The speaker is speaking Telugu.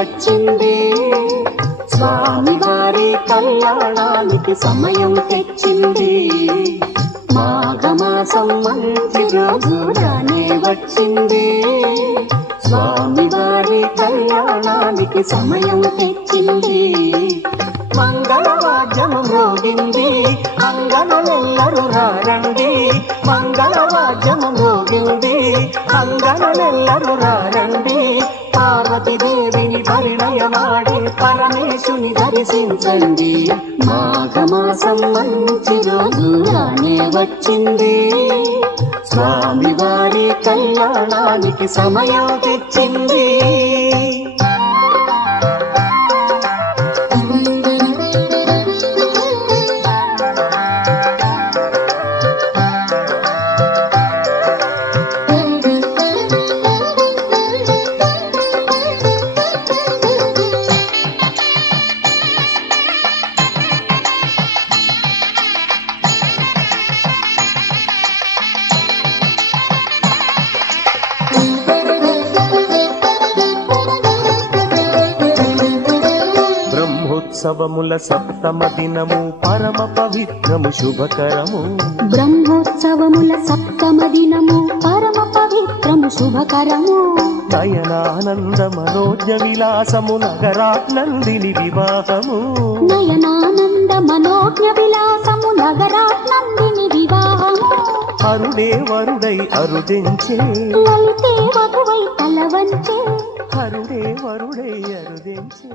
వచ్చింది స్వామి వారి కళ్యాణానికి సమయం తెచ్చింది మాఘమాసం మంచి రోజు రానే వచ్చింది స్వామి వారి కళ్యాణానికి సమయం తెచ్చింది మంగళవాద్యము మ్రోగింది అంగనలెల్లరూ రారండి మంగళవాద్యము మ్రోగింది అంగనలెల్లరూ రారండి పార్వతీదేవిని పరిణయమాడి పరమేశుని దర్శించండి మాఘమాసం మంచి రోజు రానే వచ్చింది స్వామి వారి కళ్యాణానికి సమయం తెచ్చింది బ్రహ్మోత్సవముల సప్తమ దినము పరమ పవిత్రము శుభకరము బ్రహ్మోత్సవముల సప్తమ దినము పరమ పవిత్రము శుభకరము నయనానంద మనోజ్ఞ విలాసము నగరానందిని వివాహము నయనానంద మనోజ్ఞ విలాసము నగరానందిని వివాహము హరుడే వరుడై అరుదించే లలితే వధువై తలవంచే హరుడే వరుడై అరుదించే